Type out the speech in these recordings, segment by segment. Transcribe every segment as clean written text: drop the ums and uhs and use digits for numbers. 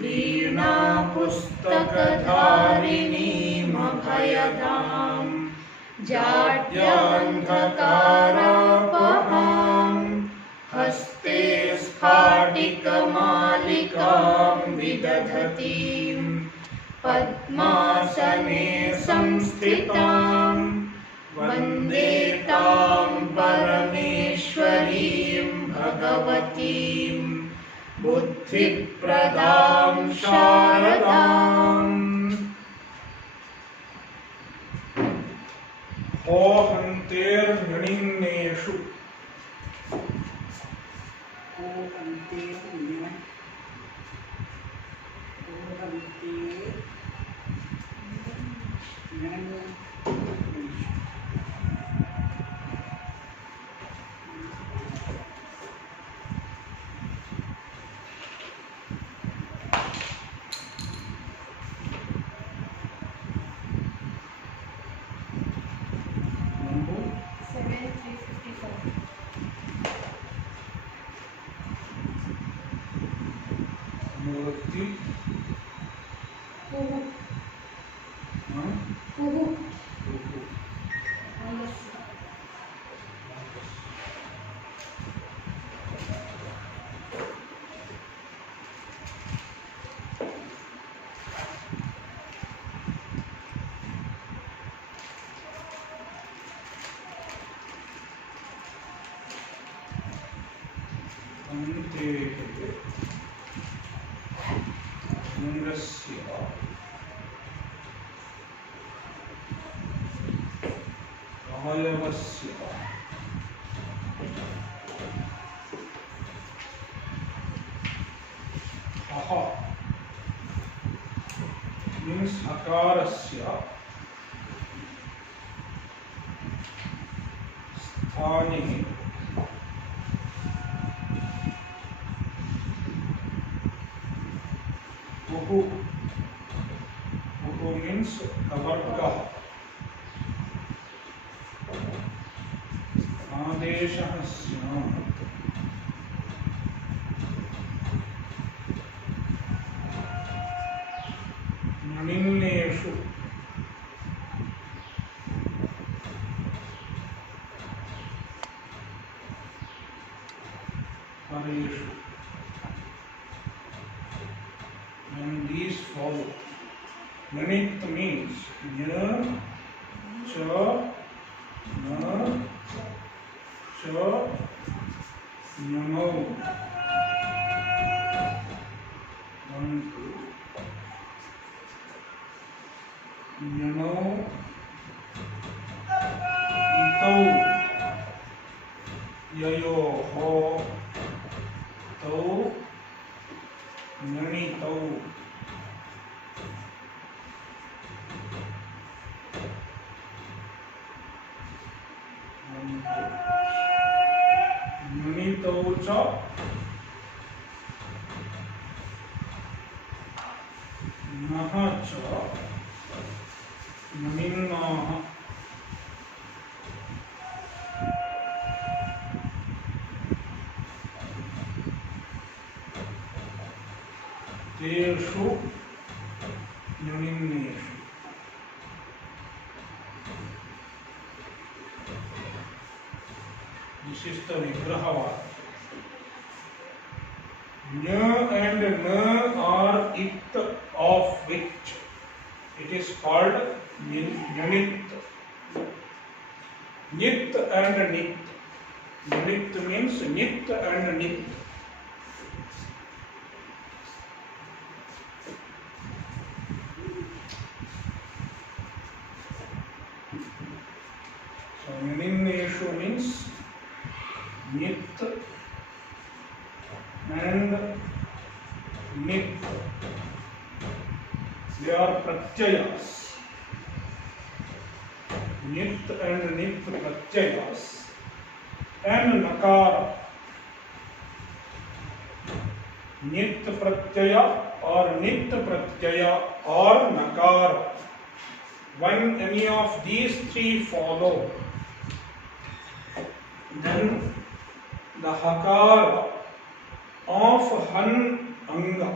वीणापुस्तकधारिणीमभयदां जाड्यान्धकारापहां हस्ते स्फाटिकमालिकां विदधतीं पद्मासने संस्थितां वन्दे तां परमेश्वरीं भगवतीं बुद्धिप्रदां शारदाम्। ओहन्तेर्निणिन्नेषु means akarasya sthane uhu means kavarga आदेशः स्यात् नणिन्नेषु परेषु when these follow. Nanit means nya cha na cha namo. 1 2 namo itau yayoho tau nanitau. Nanitau cha naha cha naminnaha. Teshu naminneshu. This is the Vigrahavad. Nya and na are it of which it is called Nyanit. Nit and Nit. Nit means Nit and Nit. So Nyaninneshu means Nit and Nit. They are pratyayas. Nit and Nit pratyayas. And Nakara. Nit pratyaya or Nit pratyaya or Nakara. When any of these three follow, then the Hakara of Han Anga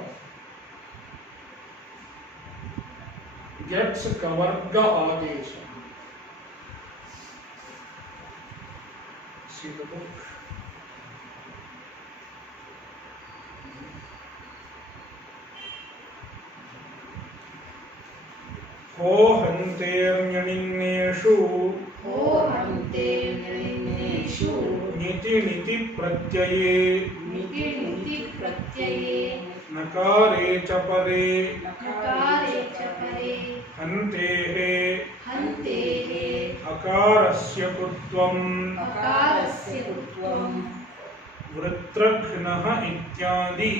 gets Kavarga Adesha. See the book. हो हन्तेर्ण्यनिन्नेषु निति निति प्रत्यये नकारे च परे हन्तेः अकारस्य कुत्वम् वृत्रघ्नः इत्यादि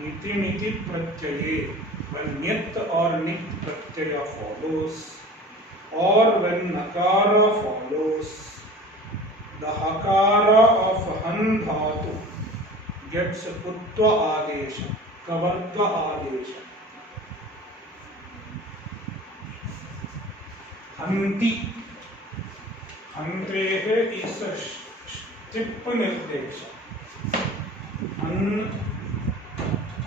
निति निति प्रत्यये when nit or nit pratyaya follows or when nakara follows, the hakara of han dhatu gets kutva adesha, kavarga adesha. Hanti, hantehe is a stip nirdesha. Han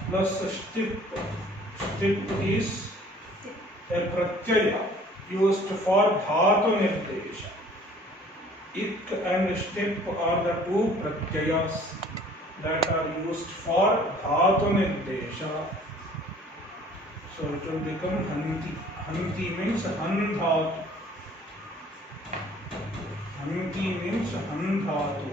plus stip. Stip is a pratyaya used for dhatu nirdesha. Ik and stip are the two pratyayas that are used for dhatu nirdesha. So it will become hanti. Hanti means han dhatu. Hanti means han dhatu.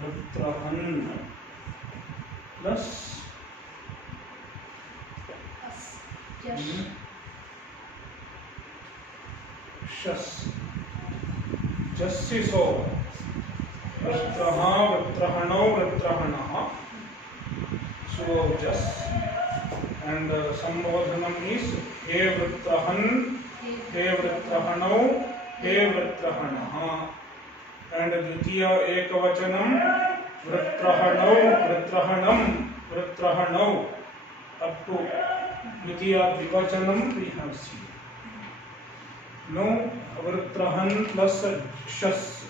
Vrutrahan plus shas. Just is over. Vrutraha, vrutrahano, vrutrahanaha. So just. And Sambodhanam is he vrutrahan, he vrutrahano, he vrutrahanaha. And Dvitiya Ekavachanam Vrutrahanau, Vrutrahanam, Vrutrahanau. Up to Dvitiya Dvivachanam we have seen. No Vrutrahan plus Shas.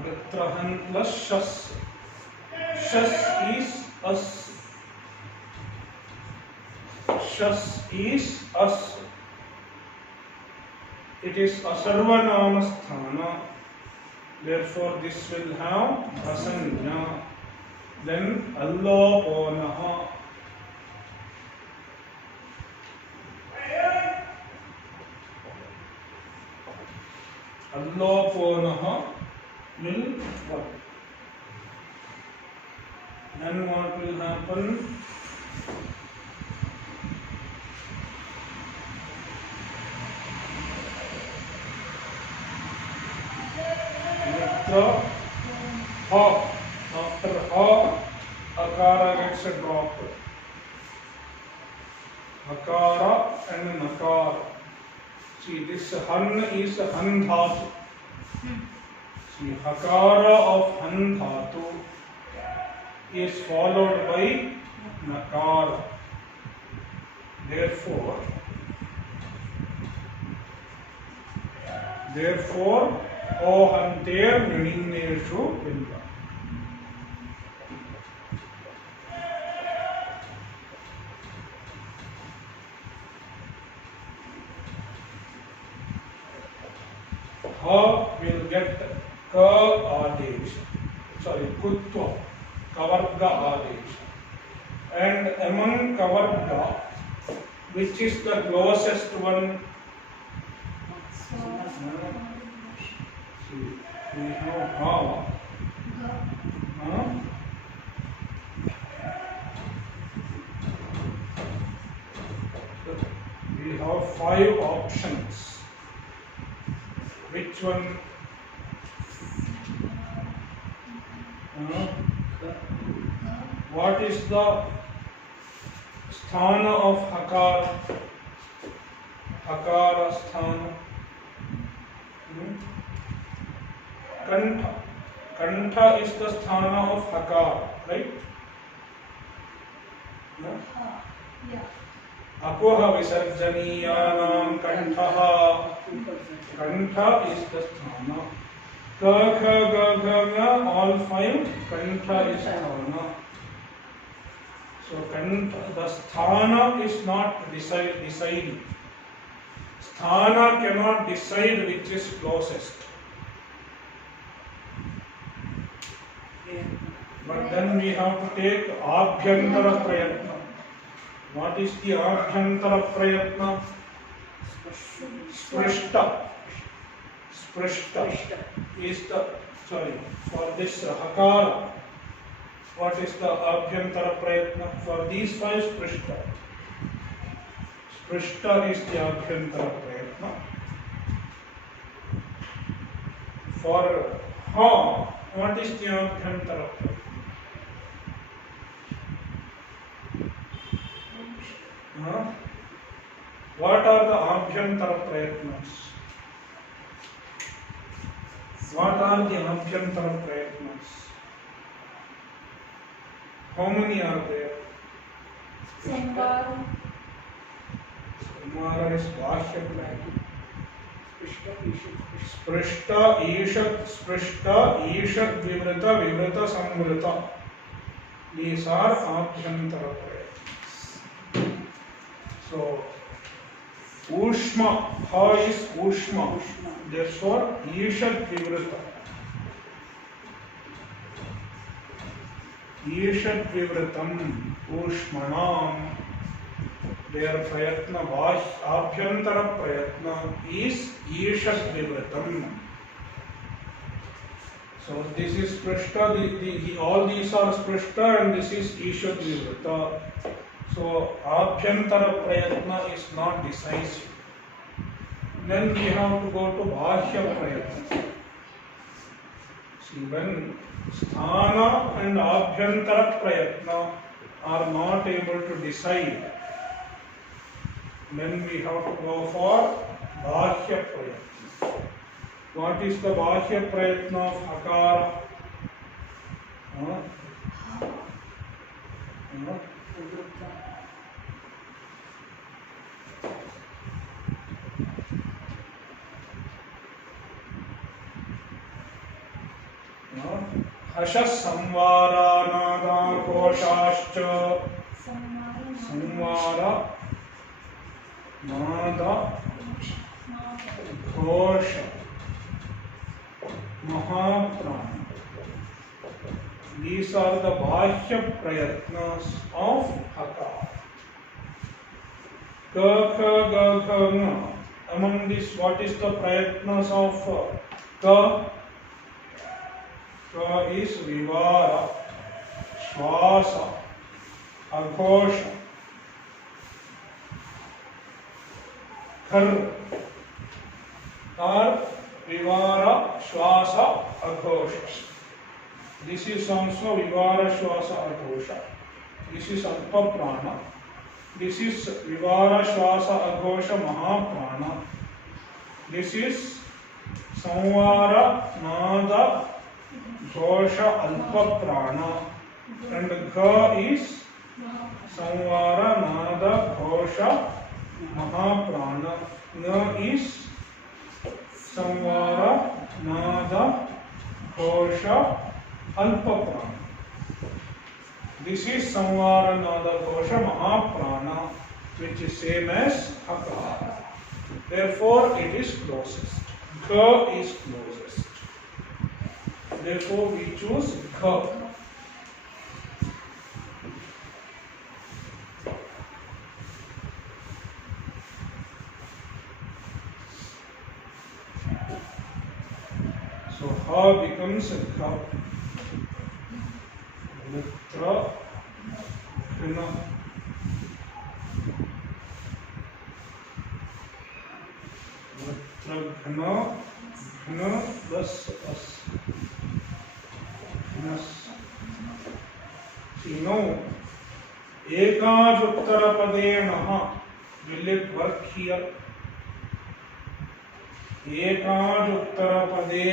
Vrutrahan plus Shas. Shas is us. Shas is us. It is asarvanama sthana, therefore this will have asanya. Then alloponaha. Alloponaha will what? Then what will happen? Ha. After ha, akara gets a drop. Akara and nakara. See, this han is han dhatu. See, hakara of han dhatu is followed by nakara. Therefore, O hanter nininneshu bilva. Ha will get ka adesha. Sorry, kutva, kavarga adesha. And among kavarga, which is the closest one? We have ha. We have 5 options. Which one? What is the sthana of hakara? Hakara sthana. Kantha. Kantha is the sthana of hakara, right? No? Apoha visarjaniyanam kantha. Kantha is the sthana. Ka, kha, ga, gha, nga, all five, kantha is sthana. So kantha, the sthana is not deciding. Sthana cannot decide which is closest. But then we have to take abhyantara prayatna. What is the abhyantara prayatna? Sprishta. Sprishta is the, for this hakara. What is the abhyantara prayatna? For these five, sprishta. Sprishta is the abhyantara prayatna. For ha, what is the abhyantara prayatna? What are the abhyantara prayatnas? What are the abhyantara prayatnas? How many are there? Samvara. Samvara is bhashya prayatna. Sprishta, Ishat, Vivrita, Vivrita, Samvrita. These are abhyantara prayatnas. So, Ushma, ha is Ushma. Therefore, Ishat Vivrita. Ishat Vivritam, Ushmanam. Their prayatna, abhyantara prayatna is Ishat Vivritam. So, this is Sprishta, all these are Sprishta and this is Ishat Vivrita. So, abhyantara prayatna is not decisive. Then we have to go to bhashya prayatna. See, when sthana and abhyantara prayatna are not able to decide, then we have to go for bhashya prayatna. What is the bhashya prayatna of hakara? Hashas samvara nada koshascha. Samvara nada kosha mahaprana. These are the bhashya prayatnas of hakara. Ka, kha, ga, gha, nga. Among these, what is the prayatnas of ka? Ka is vivara, shvasa, aghosha. Khar are vivara, shvasa, aghosha. This is also vivara, shvasa, aghosha. This is alpa prana. This is vivara, shvasa, aghosha, mahaprana. This is samvara, nada, ghosha, alpa prana. And gha is samvara, nada, ghosha, mahaprana. Nga is samvara, nada, ghosha, alpa prana. This is samvara, nada, ghosha, mahaprana, which is same as hakara. Therefore, it is closest. Gha is closest. Therefore, we choose gha. So, ha becomes gha. Mitra, khina. Mitra, khina, घ्न plus us. See now, ekajuttarapade will it work here? Ekajuttarapade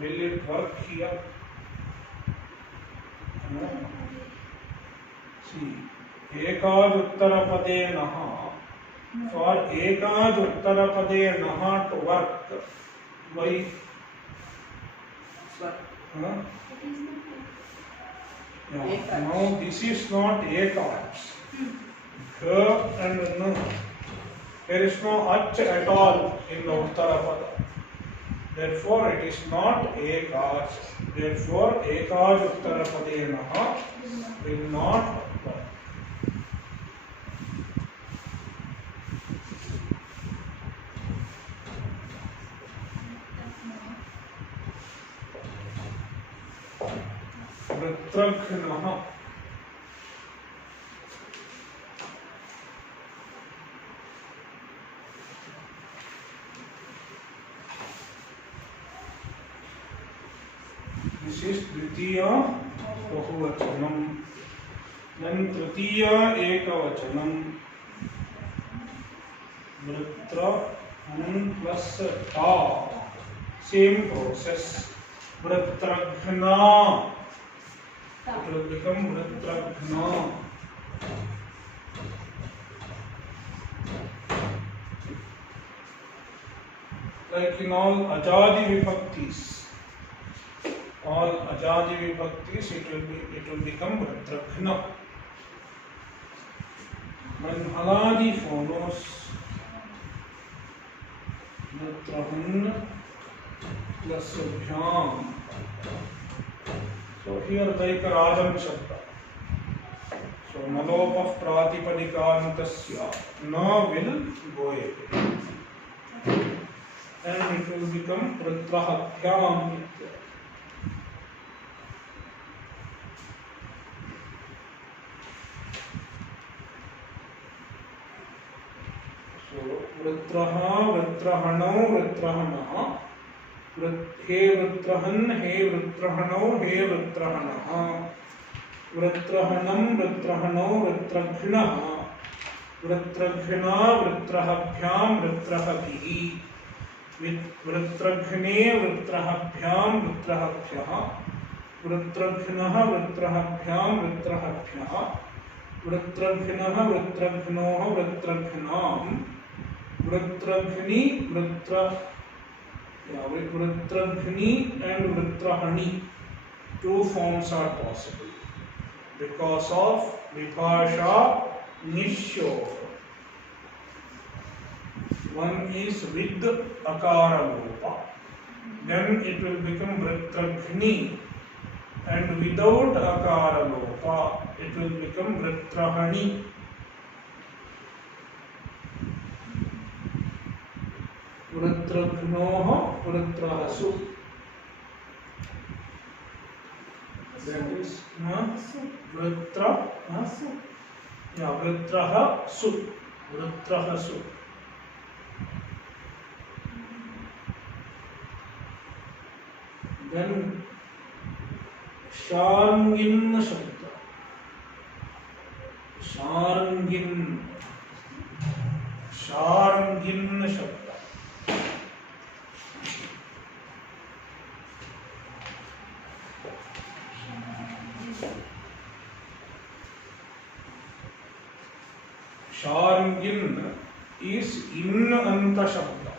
will it work here? No. See, ekajuttarapade for ekajuttarapade to work, why? Huh? Yeah. Now this is not ekaj. Gha and n. There is no ach at all in the uttarapada. Therefore, it is not ekaj. Therefore, ekaj uttarapadenaha will not work. वृत्रघ्नः This is Dwitiya बहुवचनम. Then Tritiya एकवचनम. Vritra plus ta. Same process. वृत्रघ्ना. It will become vrutraghna. Like in all ajadi vibhaktis, it will become vrutraghna. When haladi follows, vrutrahan plus bhyam. So here like a Rajam Shabda. So nalop of pratipadikaantasya na will go away. And it will become pratrahapyam. So vratraha, vratrahanau, vratrahanaha. Hey वृत्रहन, hey वृत्रहणौ, hey वृत्रहणः. वृत्रहणं, वृत्रहणौ, वृत्रघ्नः. वृत्रघ्ना, वृत्रहभ्यां, वृत्रहभिः. वृत्रघ्ने, वृत्रहभ्यां, वृत्रहभ्यः. वृत्रघ्नः, वृत्रहभ्यां, वृत्रहभ्यः. वृत्रघ्नः, वृत्रघ्नोः, वृत्रघ्नां. वृत्रघ्नि, Vrutraghni and Vrutrahani, two forms are possible because of vibhasha nisho. One is with akara lopa, then it will become Vrutraghni, and without akara lopa it will become Vrutrahani. वृत्रघ्नोः वृत्रहसु. That is वृत्रहसु. वृत्रहसु. Then शार्ङ्गिन शब्द. शार्ङ्गिन शब्द. Sharngin is in anta shabda.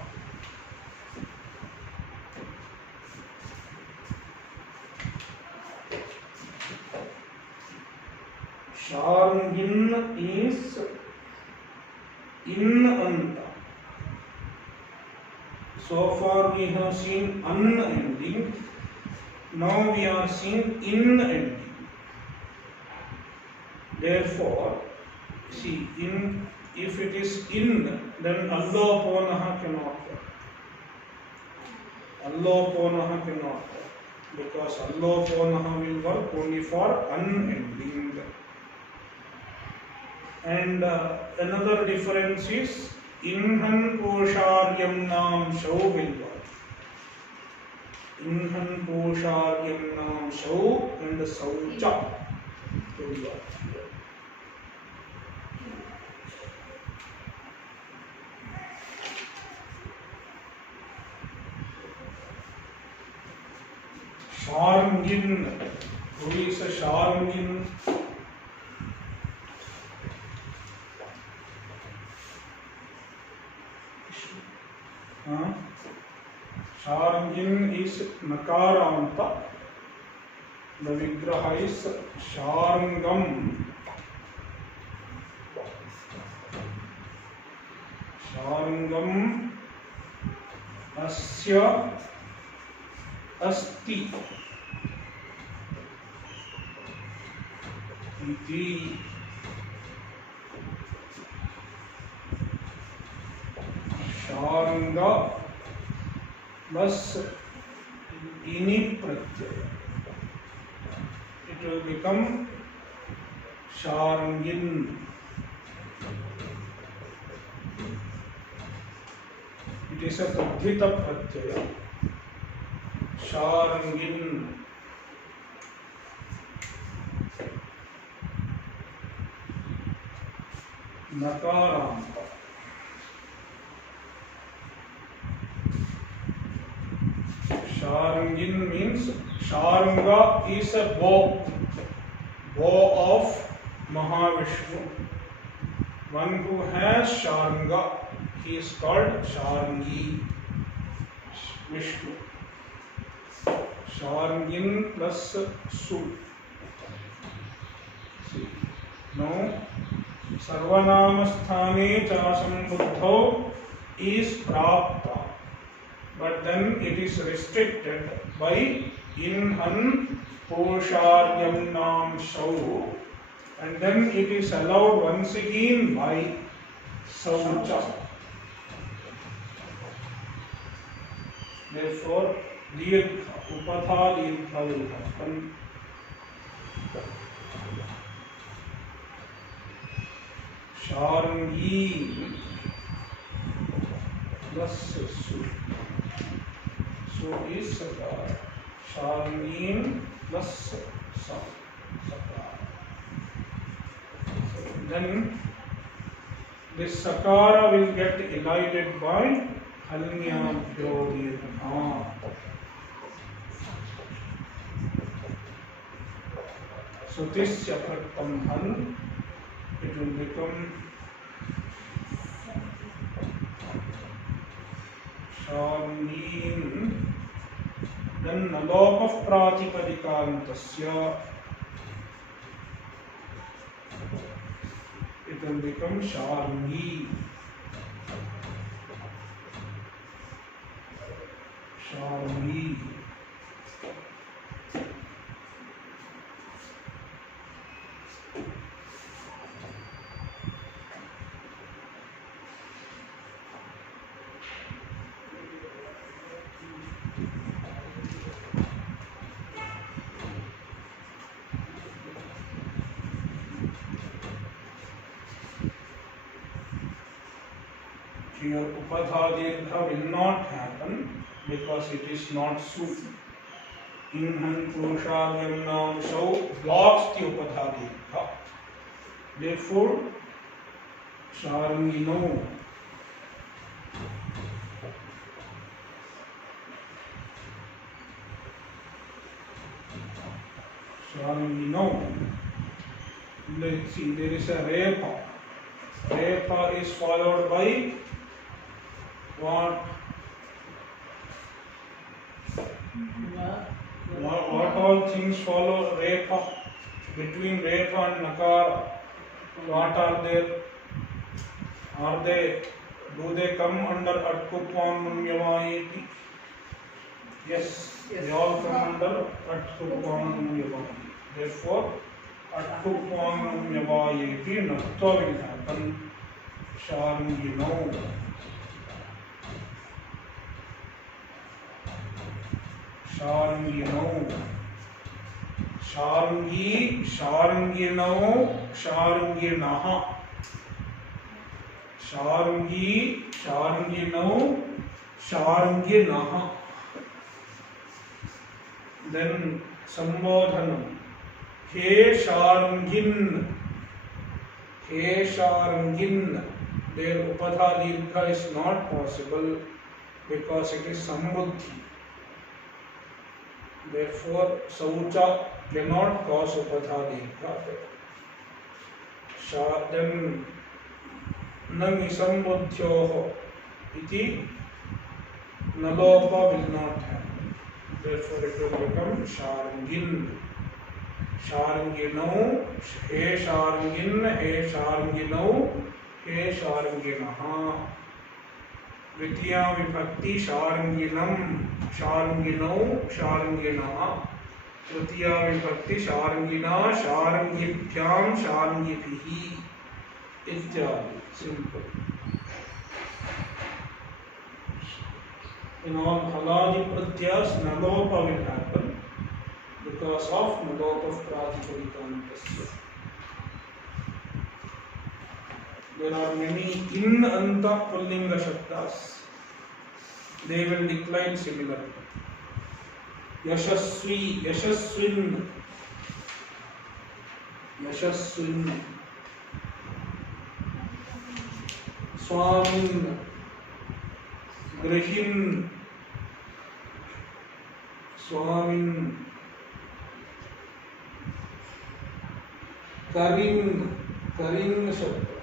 Sharngin is in anta. So far we have seen unending. Now we are seeing in ending. Therefore, see, if it is in, then alloponaha cannot work. Alloponaha cannot work because alloponaha will work only for unending. And another difference is inhan kosharyam nam shau will work. Inhan Posharyam Nam Shau and Saucha. Sharngin. Who is a Sharngin? Sharngin is Nakaranta. The Vigraha is Sharngam. Sharngam Asya Asti Iti Sharanga plus ini pratyaya. It will become Sharngin. It is a Tadhita pratyaya. Sharngin. Nakaranta. Sharngin means Sharanga is a bow of Mahavishnu. One who has Sharanga, he is called Sharangi Vishnu. Sharngin plus Su. See. Now, Sarvanama Sthane Chasam Buddho is Prapta. But then it is restricted by Inhan Posharyam Nam Shau, and then it is allowed once again by Saucha. Therefore, Dirgha, Upadha Dirgha will happen. Sharangi plus Su. So is Sakara. Sharangin plus Sakara. Then this Sakara will get elided by Halnyabhyo Dirgha. So this Yaprattam Hal, it will become Sharngin. Then Nalok of Pratipadikaantasya, it will become Sharangi. Sharangi. Here Upadha Dirgha will not happen because it is not Su. Inhan Posharyam Nam Shau blocks the Upadha Dirgha. Therefore, Sharangino. Sharangino. Let's see, there is a Repa. Repa is followed by what? What all things follow Repa? Between Repa and Nakara, what are there? Are they? Do they come under Atkupvam Yavayeti? Yes, they all come under Atkupvam Yavayeti. Therefore, Atkupvam Yavayeti Nattva will happen. Sharangino. Sharangino. Sharangi, Sharangino, Sharanginaha. Sharangi, Sharangino, Sharanginaha. Then Sambodhanam. He Sharangin. He Sharangin. Their Upadha Dirgha is not possible because it is Sambuddhi. Therefore, Saucha cannot cause Upadha Dirgha. Then Nami Sambuddhyoho iti Nalopa will not happen. Therefore, it will become Sharangin. Sharanginau, He Sharangin, He Sharanginau, He Sharanginaha. Dvitiya Vibhakti Sharanginam, Sharanginau, Sharanginaha. Tritiya Vibhakti Sharangina, Sharangibhyam, Sharangibhihi. Ityadi. Simple. In all haladi pratyas, nalopa will happen because of nalopa pratipadikanitasya. There are many in anta pullinga shabdas. They will decline similarly. Yashasvi, Yashaswin, Yashaswin, Swamin, Grahin, Swamin, Karin, Karin Shabda,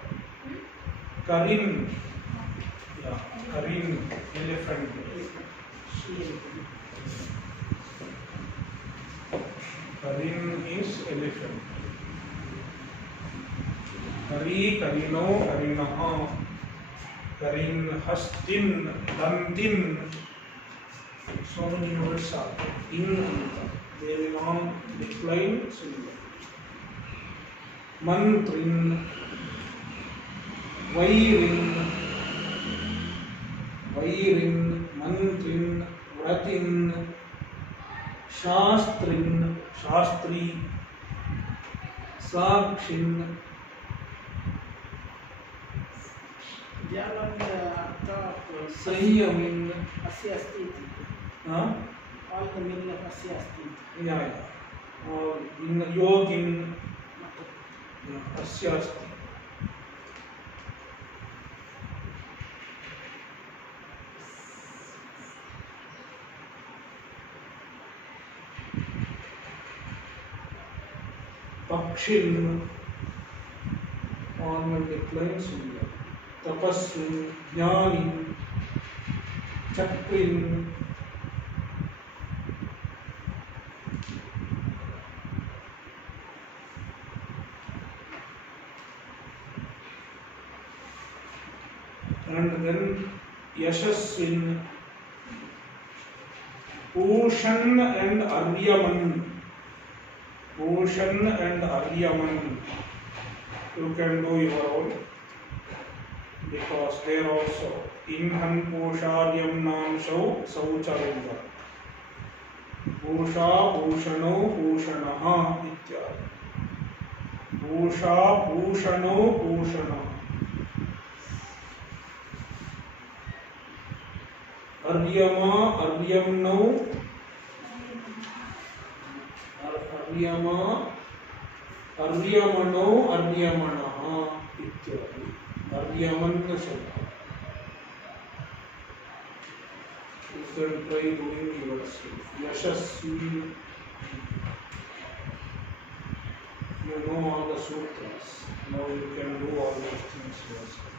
Karin, yeah, Karin, elephant. Karin is elephant. Kari, Karino, Karinaha. Karin, Hastin, Dantin. So many words are in. They will all decline similar. Mantrin, Vairin, Vairin, Mantrin, Vratin, Shastrin, Shastri, Sakshin. Jnanam artha of Sanyamin. asya asti. Huh? All the meaning of asya asti. Yeah. Or in yogin. Yeah. Asya asti. Pakshin. All will decline similar. Tapaswin, Jnanin, Chakrin, and then Yashaswin, Pushan and Aryaman. Pushan and Aryaman. You can do your own. Because there also Inhan Pusharyam Namshau Saucharinda. Pusha Pushano Pushanaha Ityadi. Pusha Pushano Pushanaha. Aryama Aryamno Aryama Aryamano Aryamanaha Ityadi. Aryaman Shabda. You can try doing yourself. Yashasvi. You know all the sutras. Now you can do all those things yourself.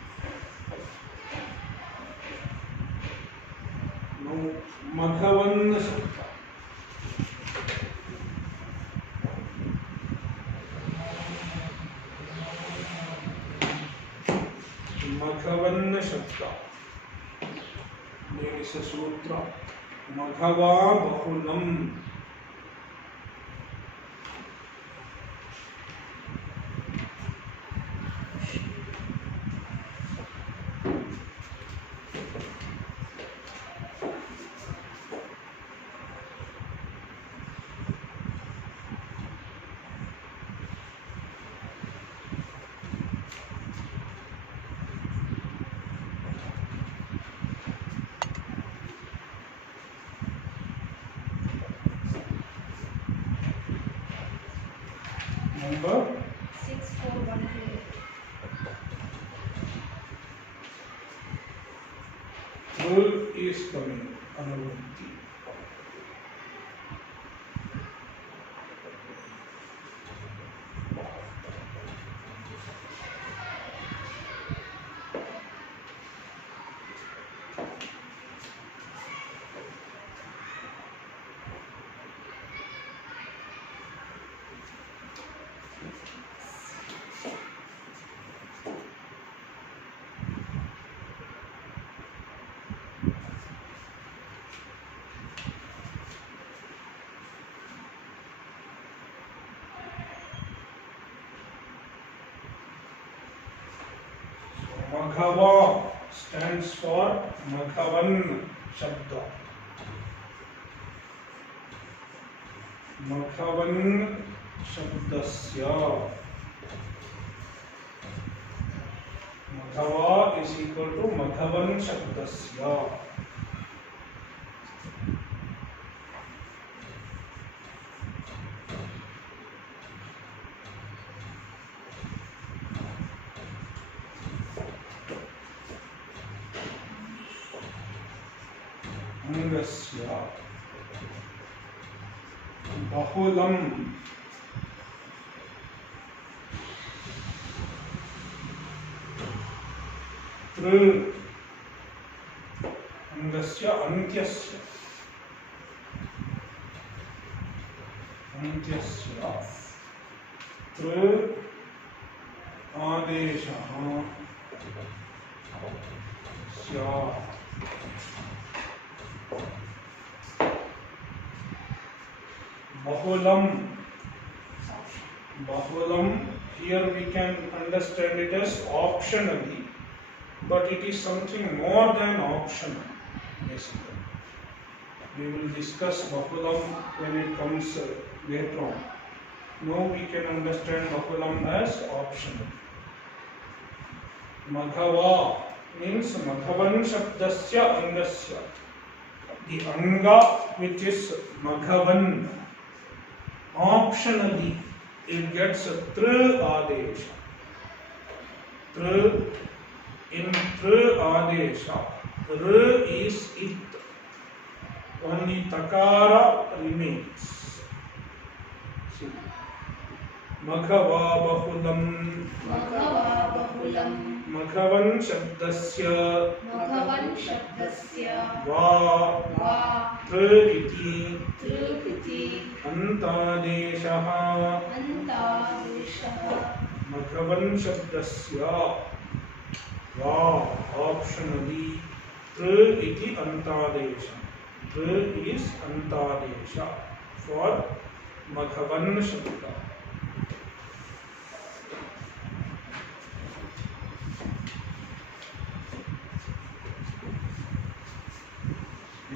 Now Madhavan Shabda. Madhavan Shabda. There is a sutra. Madhava Bahulam. Number 64128. Rule is coming. Anuvrutti. Maghava stands for Maghavan Shabda. Maghavan Shabdasya. Maghava is equal to Maghavan Shabdasya. अंगस्य बहुलम तृ अंगस्य अन्त्यस्य तृ आदेशः स्यात् Bahulam, here we can understand it as optionally, but it is something more than optional, basically. We will discuss Bahulam when it comes later on. Now we can understand Bahulam as optional. Maghava means Maghavan Shabdasya Angasya. The Anga which is Maghavan, optionally it gets a Tru Adesha. In Tru Adesha, Ru is it. Only Takara remains. See. Maghava Bahulam. Maghavan Shabdasya. Va. Tru iti. Antadeshah. Maghavan Shabdasya. Va. Optionally. Tru iti antadesha. Tru is antadesha for Maghavan Shabda.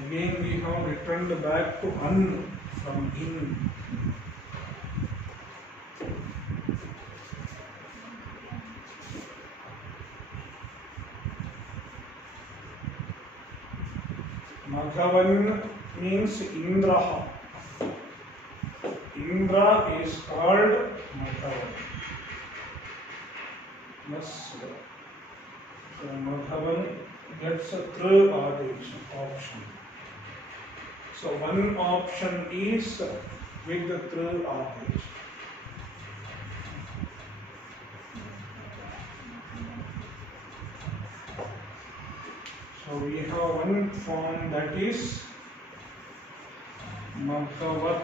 Again we have returned back to an from in. Maghavan means Indraha. Indra is called Maghavan. Yes. So Maghavan gets a third option. So one option is with the third adesh. So we have one form that is Maghavat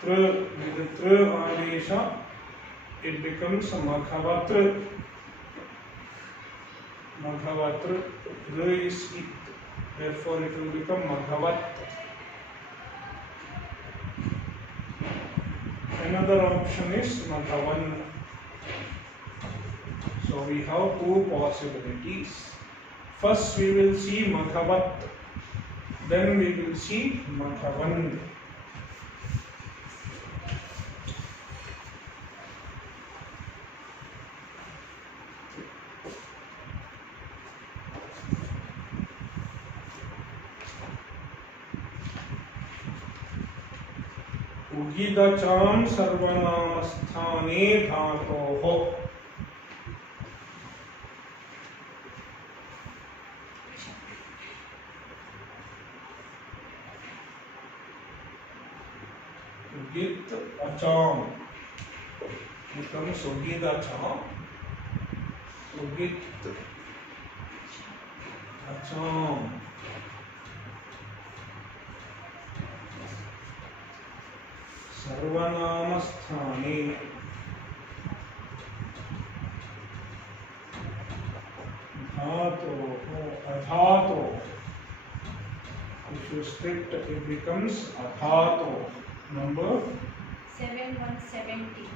Tru. With the Tru adesha, it becomes Maghavatru. Maghavatru. Tru is it. Therefore, it will become Maghavat. Another option is Maghavan. So we have two possibilities. First we will see Maghavat, then we will see Maghavan. उगिदचां सर्वनामस्थाने धातोः उगित अचाम becomes उगिदचाम उगित अचाम सर्वनामस्थाने धातोः अधातो if you split it becomes adhato number 7170.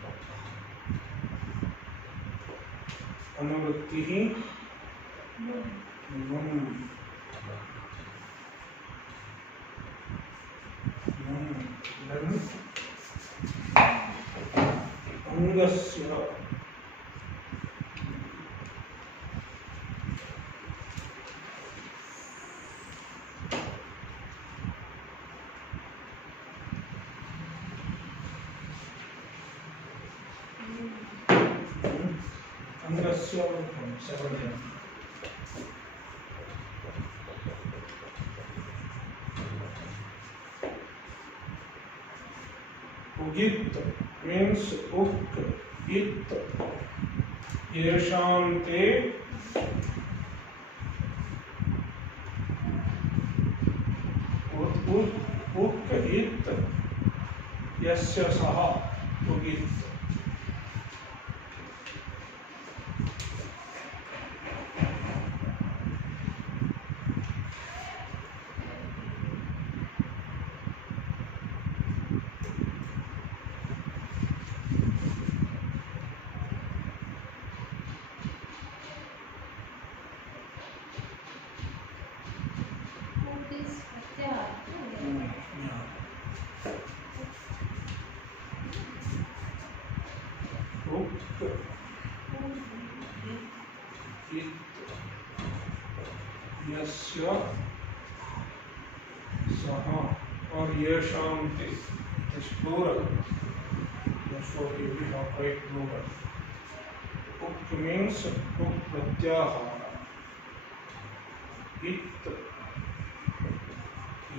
अनुवृत्तिः नुम् then अंगस्य अंगस्य 7 उगित means uk it येषान्ते uk it यस्य सः उगित यस्य सः और येषां ते is plural therefore it is not quite plural uk means uk pratyahara it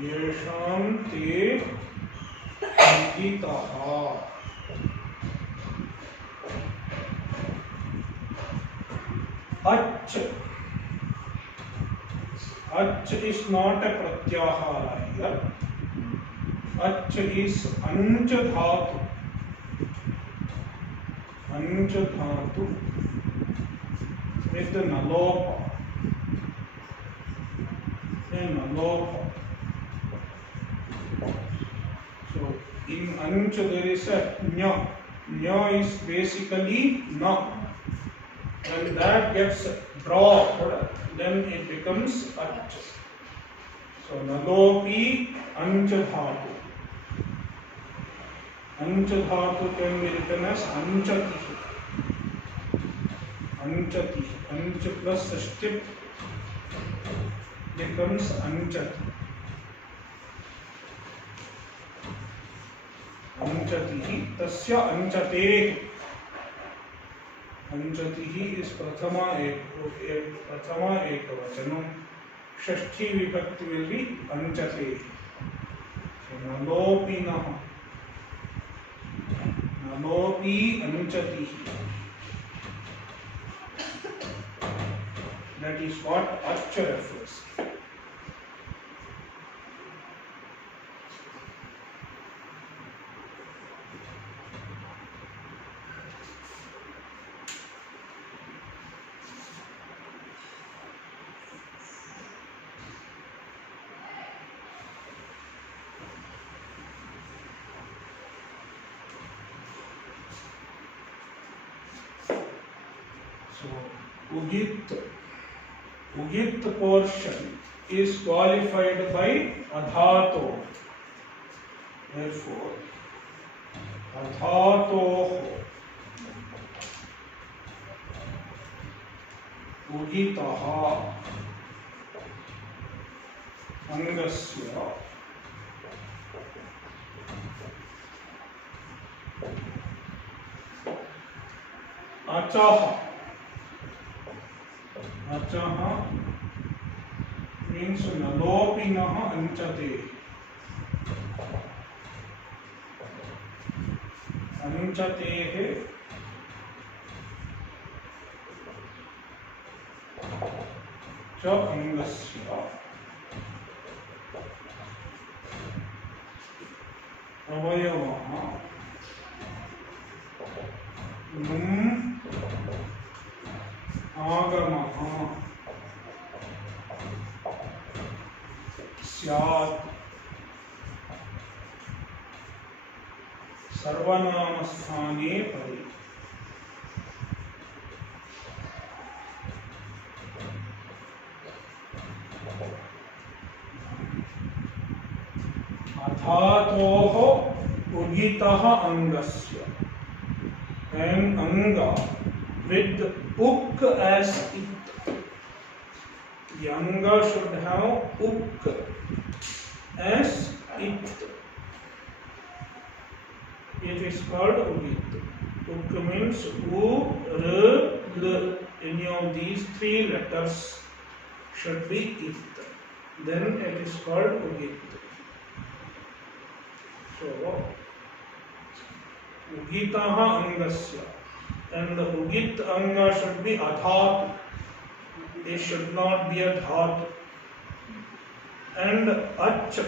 येषां ते उगितः ach ach is not a pratyahara here ach is anch dhatu with the nalopa so in anch there is a nya is basically na when that gets dropped then it becomes ach so nalopi anch dhatu can be written as anchati anch plus stip becomes anchati tasya अंचतिः is प्रथमा एकवचनम षष्ठी विभक्ति will be अंचते so नलोपिनः नलोपि अंचतिः that is what ach refers Ugit portion is qualified by adhato. Therefore, adhato ugitaha angasya Achaha. Achaha means nalopinaha anchate. Anchatehe cha angasya. Avayavaha num agamaha स्यात् सर्वनामस्थाने परे अधातोः उगितः अंगस्य and anga with uk as it. The anga should have uk as it. It is called ugit. Uk means u, r, l. Any of these three letters should be it. Then it is called ugit. So, ugitaha angasya. And the ugit anga should be adhat. It should not be a dhat. And ach.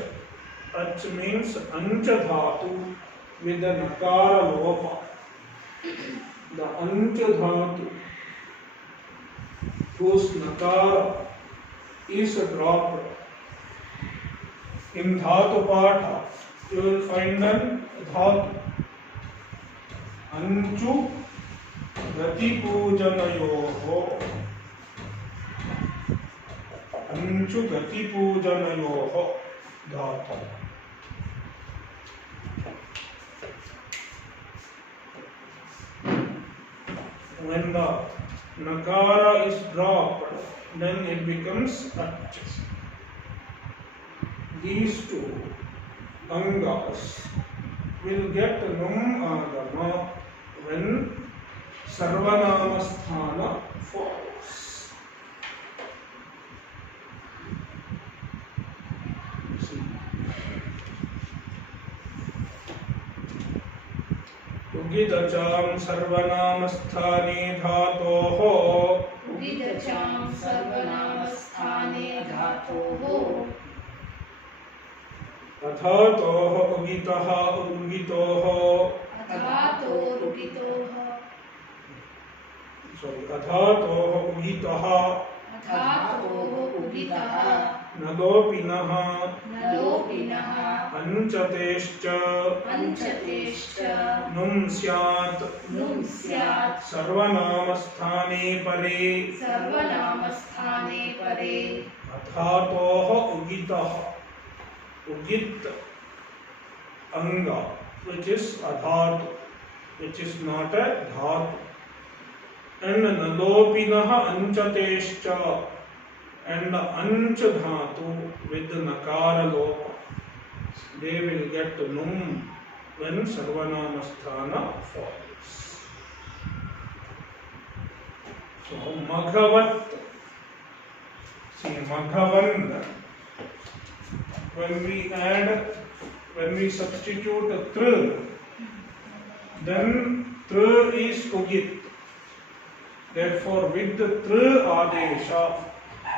Ach means ancha dhatu with the nakara lopa. The ancha dhatu whose nakara is dropped. In dhatu patha, you will find an dhatu. Anchu gati pujanayoho. Anchu gati pujanayoho dhatu. When the nakara is dropped, then it becomes ach. These two angas will get num agama when sarvanamasthana falls. उगिदचां सर्वनामस्थाने धातोः उगिदचां सर्वनामस्थाने धातोः अधातोः उगितः उगितोः अधातोरुगितोः अधातोः उगितः अधातोः उगितः नलोपिनः नलोपिनः अंचतेश्च पंचतेश्च नुं स्यात् नुं स्यात् सर्वनामस्थाने परे सर्वनामस्थाने परे अधातोः उगितः उगित anga which is adhatu which is not a dhatu and nalopinah anchatescha and anch dhatu with nakara lopa they will get num when sarvanamasthana falls. So maghavat, see maghavan, when we substitute tr, then tr is ugit. Therefore, with the tr adesha,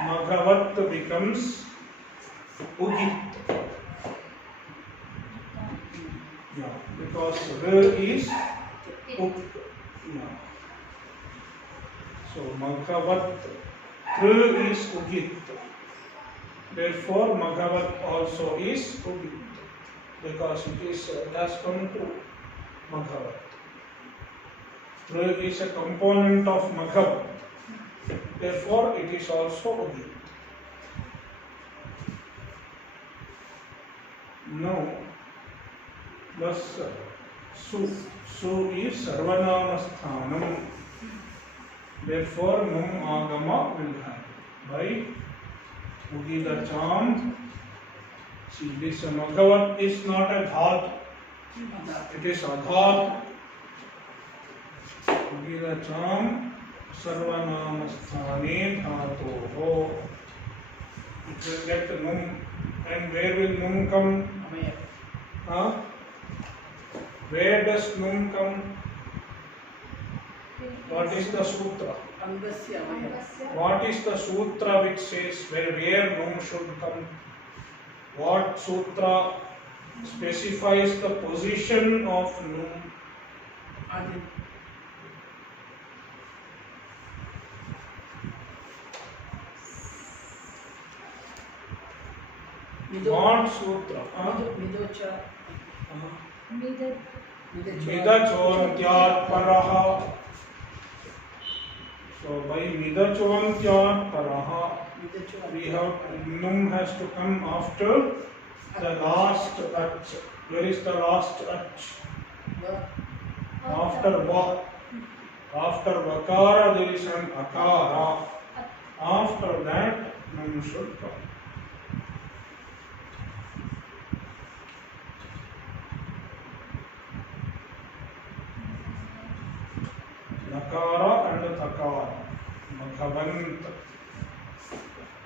maghavat becomes ugit. Yeah, because r is uk. Yeah. So maghavat tr is ugit. Therefore, maghavat also is ugit. Because it has come to maghavat. Tr is a component of maghavat. Therefore, it is also ugit. Now, thus su is sarvanamassthanam. Therefore, num agama will happen by ugidacham. See, this maghavat is not a dhatu, it is adhat. विरचाम सर्वनामस्थाने धातोः. It will get num, and where will num come? Amay Huh? Where does num come? What is the sutra? अंगस्य Amay What is the sutra which says where num should come? What sutra specifies the position of num? आदि What sutra? मिदोच Midachontyaat paraha. So by midachontyaat paraha, we have num has to come after the last ach. Where is the last ach? After va. After vakara there is an akara. After that num should come. Nakara and Takara. Maghavant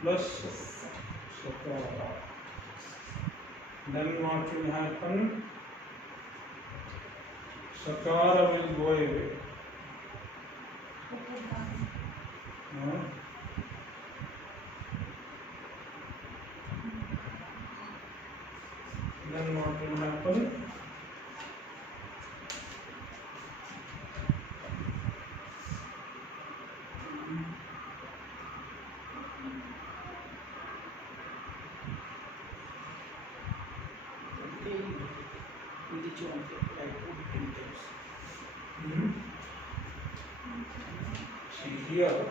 plus Sakara. Then what will happen? Sakara will go away. No? Then what will happen? See here,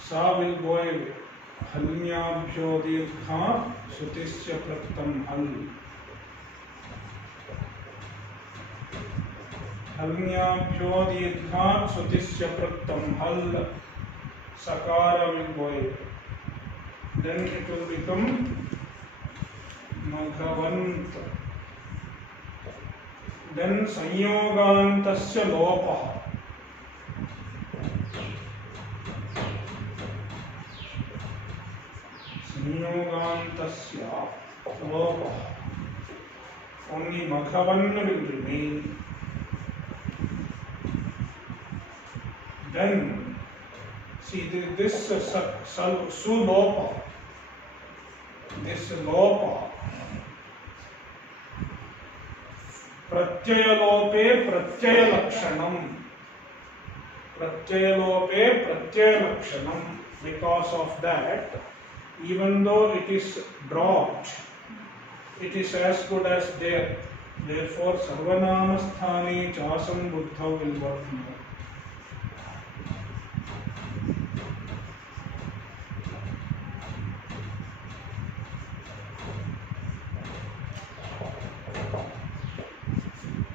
sa will go away. Halnyabhyo dirgha sutisya praktam hal. Halnyabhyo dirgha sutisya praktam hal. Sakara will go away. Then it will become Maghavant. Then sanyogantasya lopaha. Sanyogantasya lopaha. Only Maghavan will remain. Then, see this sulopa, this lopa, pratyayalope pratyayalakshanam, pratyayalope pratyayalakshanam. Because of that, even though it is dropped, it is as good as there. Therefore, sarvanamasthane chasam buddha will work more.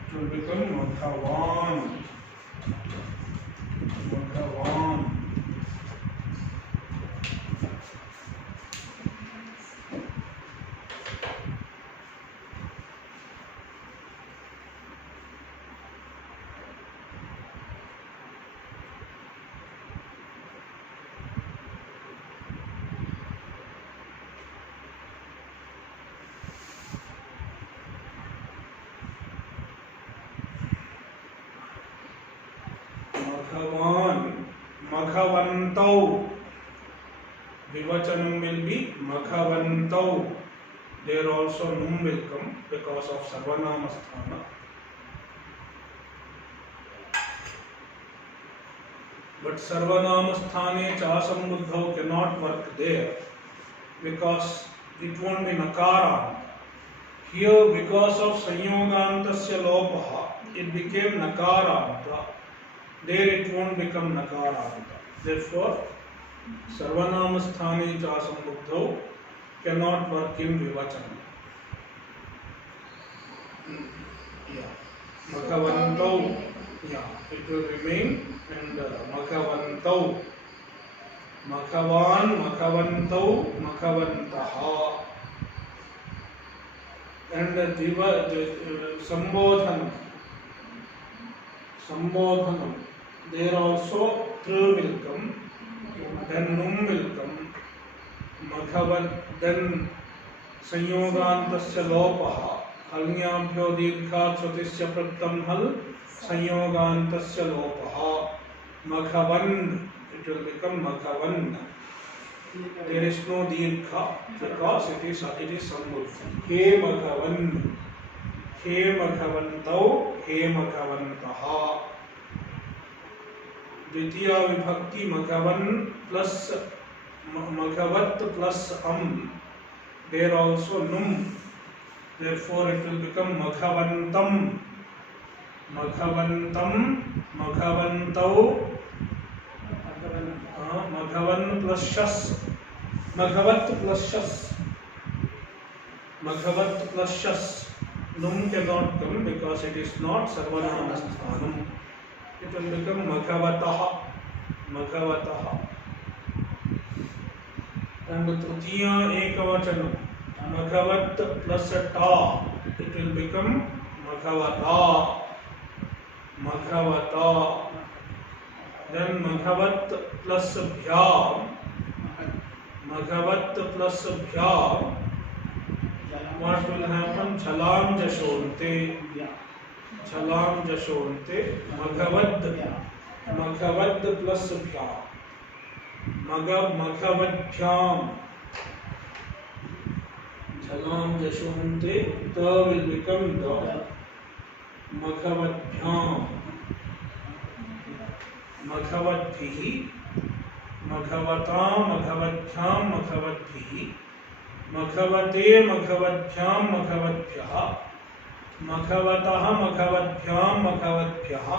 It will become Maghavan. Maghavan. Maghavan, Maghavantau. Vivachanam will be Maghavantau. There also num will come because of Sarvanamasthana. But Sarvanamasthane Chasam Buddhau cannot work there because it won't be Nakaranta. Here, because of Sanyogantasya Lopaha, it became Nakaranta. There it won't become Nakaranta. Therefore, Sarvanamasthane Chasam Buddhau cannot work in Vivachanam. Yeah. Maghavantau. Yeah, it will remain and Maghavantau. Maghavan, Maghavantau, Maghavantaha. And the Sambodhan. Sambodhanam. There also tru will come, then num will come, Maghavan, then Sanyogantasya lopaha. Halnyabhyo dirghat swatisya prattam hal Sanyogantasya lopaha. Maghavan, it will become Maghavan. There is no dirgha because it is sambuddha. He Maghavan, he Maghavantau, he Maghavantaha. Dvitiya vibhakti Maghavan plus Maghavat plus there also num. Therefore it will become Maghavantam. Maghavantam, Maghavantau, Maghavan plus shas. Maghavat plus shas. Maghavat plus shas. Num cannot come because it is not Sarvanamasthanam. It will become Maghavataha. Maghavataha. And the Tritiya Ekavachanam. Maghavat plus ta. It will become Maghavata. Maghavata. Then Maghavat plus bhyam. Maghavat plus bhyam. What will happen? Chalam jashonte. Chalam jashonte. Maghavat plus bhyam. Maghavat Chalam jashonte. Ta will become da. Maghavat Maghavatbhihi. Maghavata, Maghavatbhyam, Maghavatbhihi. Maghavate, Maghavatbhyam, Maghavatbhyaha. Maghavataha, Maghavatbhyam, Maghavatbhyaha.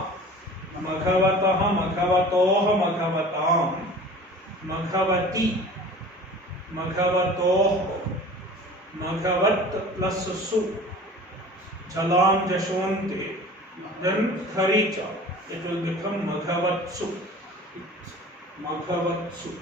Maghavataha, Maghavatoha, Maghavatam. Maghavati, Maghavatoh. Maghavat plus su. Chalam jashonte. Then tharicha. It will become Maghavatsu. Maghavatsu.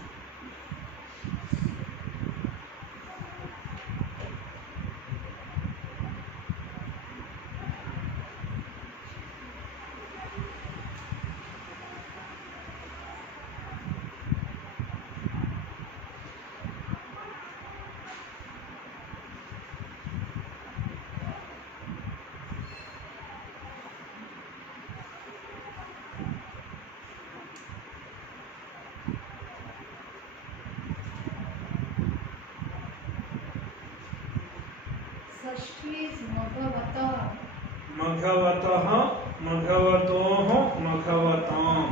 Shashthi is Maghavata. Maghavataha, Maghavatoh, Maghavatam.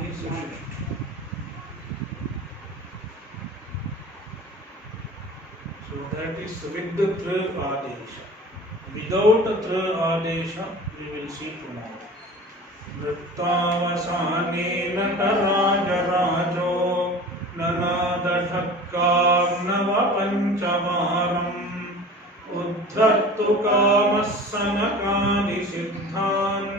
This is Shishti. So that is with the Tra Adesha. Without the Tra Adesha, we will see tomorrow. Vrittavasane nataraja nanada dhakkam nava panchavaram. उद्धर्तु कामस्सनकानि सिद्धान्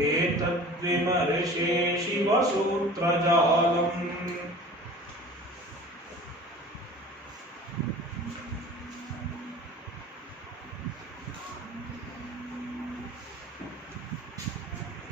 एतद्विमर्शे शिवसूत्रजालम्